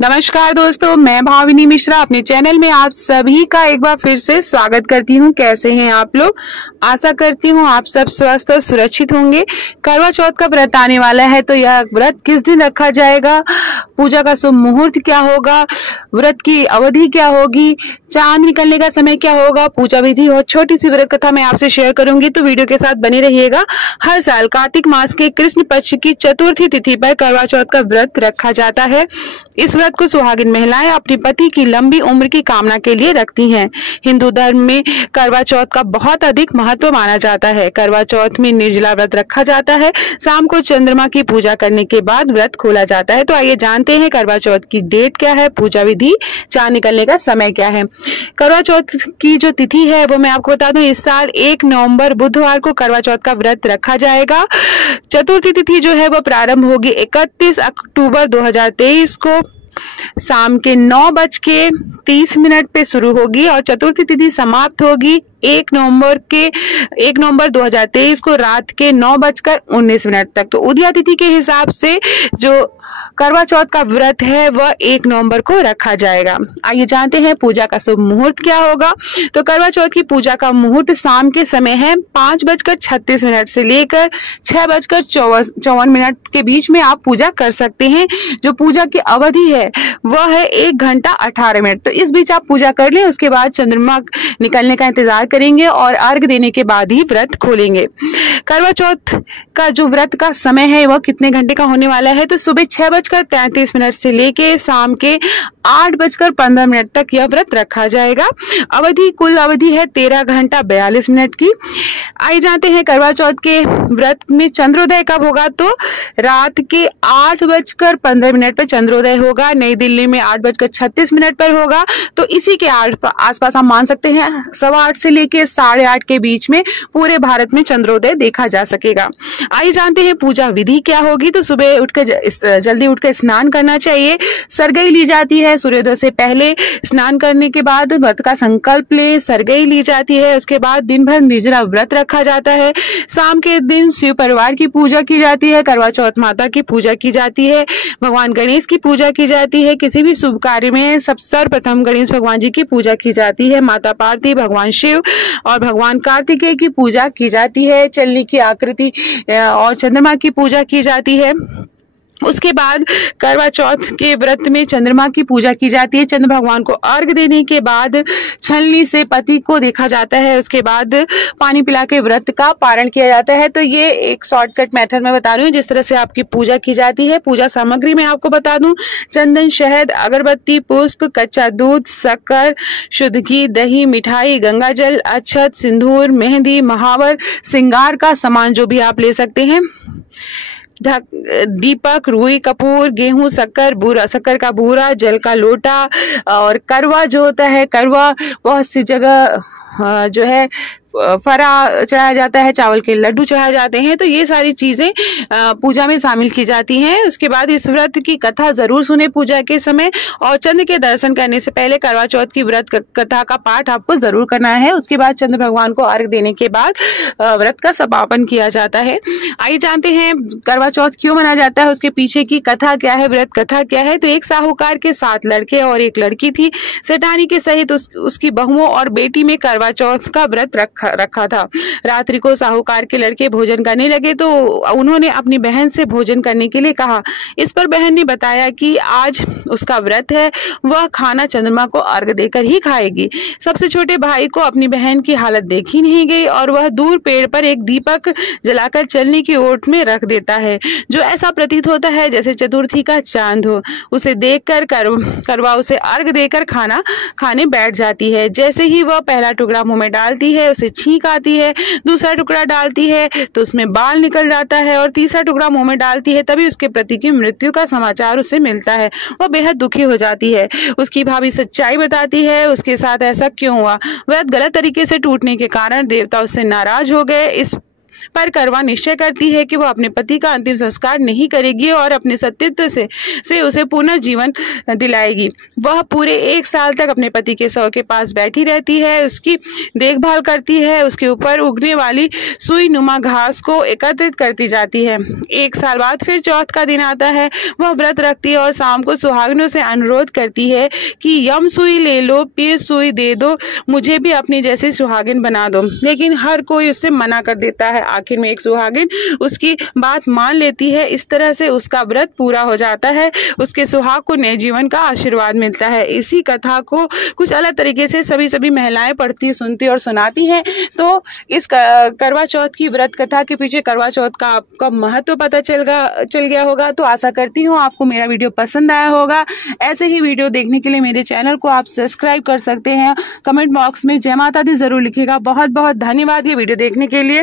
नमस्कार दोस्तों, मैं भाविनी मिश्रा अपने चैनल में आप सभी का एक बार फिर से स्वागत करती हूँ। कैसे हैं आप लोग? आशा करती हूँ आप सब स्वस्थ और सुरक्षित होंगे। करवा चौथ का व्रत आने वाला है, तो यह व्रत किस दिन रखा जाएगा, पूजा का शुभ मुहूर्त क्या होगा, व्रत की अवधि क्या होगी, चांद निकलने का समय क्या होगा, पूजा विधि और छोटी सी व्रत कथा मैं आपसे शेयर करूंगी, तो वीडियो के साथ बने रहिएगा। हर साल कार्तिक मास के कृष्ण पक्ष की चतुर्थी तिथि पर करवा चौथ का व्रत रखा जाता है। इस व्रत को सुहागिन महिलाएं अपने पति की लंबी उम्र की कामना के लिए रखती हैं। हिंदू धर्म में करवा चौथ का बहुत अधिक महत्व माना जाता है। करवा चौथ में निर्जला व्रत रखा जाता है। शाम को चंद्रमा की पूजा करने के बाद व्रत खोला जाता है। तो आइए जानते हैं करवा चौथ की डेट क्या है, पूजा विधि, चांद निकलने का समय क्या है। करवा चौथ की जो तिथि है वो मैं आपको बता दूं, इस साल 1 नवंबर बुधवार को करवा चौथ का व्रत रखा जाएगा। चतुर्थी तिथि जो है वो प्रारंभ होगी 31 अक्टूबर 2023 को शाम के 9:30 पे शुरू होगी और चतुर्थी तिथि समाप्त होगी 1 नवंबर 2023 को रात के 9:19 तक। तो उदया तिथि के हिसाब से जो करवा चौथ का व्रत है वह 1 नवंबर को रखा जाएगा। आइए जानते हैं पूजा का शुभ मुहूर्त क्या होगा। तो करवा चौथ की पूजा का मुहूर्त शाम के समय है 5:36 से लेकर 6:54 के बीच में आप पूजा कर सकते हैं। जो पूजा की अवधि है वह है 1 घंटा 18 मिनट। तो इस बीच आप पूजा कर लें, उसके बाद चंद्रमा निकलने का इंतजार करेंगे और अर्घ देने के बाद ही व्रत खोलेंगे। करवा चौथ का जो व्रत का समय है वह कितने घंटे का होने वाला है, तो सुबह 6:33 से लेके शाम के 8:15 तक यह व्रत रखा जाएगा। कुल अवधि है 13 घंटा 42 मिनट की। आइए जानते हैं करवा चौथ के व्रत में चंद्रोदय कब होगा। तो रात के 8:15 पर चंद्रोदय होगा। नई दिल्ली में 8:36 पर होगा। तो इसी के आसपास आप मान सकते हैं 8:15 से लेके 8:30 के बीच में पूरे भारत में चंद्रोदय देखा जा सकेगा। आइए जानते हैं पूजा विधि क्या होगी। तो सुबह उठकर जल्दी उठकर स्नान करना चाहिए। सरगई ली जाती है। सूर्योदय से पहले स्नान करने के बाद व्रत का संकल्प ले सरगई ली जाती है। उसके बाद दिन भर निर्जला व्रत रखा जाता है। शाम के दिन शिव परिवार की पूजा की जाती है। करवा चौथ माता की पूजा की जाती है। भगवान गणेश की पूजा की जाती है। किसी भी शुभ कार्य में सर्वप्रथम गणेश भगवान जी की पूजा की जाती है। माता पार्वती, भगवान शिव और भगवान कार्तिकेय की पूजा की जाती है। चलनी की आकृति और चंद्रमा की पूजा की जाती है। उसके बाद करवा चौथ के व्रत में चंद्रमा की पूजा की जाती है। चंद्र भगवान को अर्घ देने के बाद छलनी से पति को देखा जाता है। उसके बाद पानी पिला के व्रत का पारण किया जाता है। तो ये एक शॉर्टकट मेथड मैं बता रही हूँ जिस तरह से आपकी पूजा की जाती है। पूजा सामग्री मैं आपको बता दूं, चंदन, शहद, अगरबत्ती, पुष्प, कच्चा दूध, शक्कर, शुद्ध घी, दही, मिठाई, गंगा जल, अक्षत, सिंदूर, मेहंदी, महावर, श्रृंगार का सामान जो भी आप ले सकते हैं, दीपक, रुई, कपूर, गेहूं, शक्कर का बूरा, जल का लोटा और करवा जो होता है, करवा बहुत सी जगह जो है फरा चढ़ाया जाता है, चावल के लड्डू चढ़ाए जाते हैं। तो ये सारी चीजें पूजा में शामिल की जाती हैं। उसके बाद इस व्रत की कथा जरूर सुने पूजा के समय और चंद्र के दर्शन करने से पहले करवा चौथ की व्रत कथा का पाठ आपको जरूर करना है। उसके बाद चंद्र भगवान को अर्घ देने के बाद व्रत का समापन किया जाता है। आइए जानते हैं करवा चौथ क्यों मनाया जाता है, उसके पीछे की कथा क्या है, व्रत कथा क्या है। तो एक साहूकार के 7 लड़के और एक लड़की थी। सेठानी के सहित उसकी बहुओं और बेटी में करवा चौथ का व्रत रखा था। रात्रि को साहूकार के लड़के भोजन करने लगे तो उन्होंने अपनी बहन से भोजन करने के लिए कहा। इस पर बहन ने बताया कि आज उसका व्रत है, वह खाना चंद्रमा को अर्घ देकर ही खाएगी। सबसे छोटे भाई को अपनी बहन की हालत देखी नहीं गई और वह दूर पेड़ पर एक दीपक जलाकर चलनी की ओट में रख देता है, जो ऐसा प्रतीत होता है जैसे चतुर्थी का चांद हो। उसे देखकर करवा उसे अर्घ देकर खाना खाने बैठ जाती है। जैसे ही वह पहला टुकड़ा मुंह में डालती है उसे छींक आती है, दूसरा टुकड़ा डालती है तो उसमें बाल निकल जाता है और तीसरा टुकड़ा मुंह में डालती है तभी उसके पति की मृत्यु का समाचार उसे मिलता है। वह बेहद दुखी हो जाती है। उसकी भाभी सच्चाई बताती है उसके साथ ऐसा क्यों हुआ। व्रत गलत तरीके से टूटने के कारण देवता उससे नाराज हो गए। इस पर करवा निश्चय करती है कि वह अपने पति का अंतिम संस्कार नहीं करेगी और अपने सतीत्व से उसे पुनर्जीवन दिलाएगी। वह पूरे 1 साल तक अपने पति के शव के पास बैठी रहती है, उसकी देखभाल करती है, उसके ऊपर उगने वाली सुई नुमा घास को एकत्रित करती जाती है। 1 साल बाद फिर चौथ का दिन आता है। वह व्रत रखती है और शाम को सुहागनों से अनुरोध करती है कि यम सुई ले लो, पीर सुई दे दो, मुझे भी अपनी जैसी सुहागिन बना दो। लेकिन हर कोई उससे मना कर देता है। आखिर में एक सुहागिन उसकी बात मान लेती है। इस तरह से उसका व्रत पूरा हो जाता है। उसके सुहाग को नए जीवन का आशीर्वाद मिलता है। इसी कथा को कुछ अलग तरीके से सभी महिलाएं पढ़ती, सुनती और सुनाती हैं। तो इस करवा चौथ की व्रत कथा के पीछे करवा चौथ का आपका महत्व पता चल गया होगा। तो आशा करती हूँ आपको मेरा वीडियो पसंद आया होगा। ऐसे ही वीडियो देखने के लिए मेरे चैनल को आप सब्सक्राइब कर सकते हैं। कमेंट बॉक्स में जय माता दी जरूर लिखिएगा। बहुत बहुत धन्यवाद ये वीडियो देखने के लिए।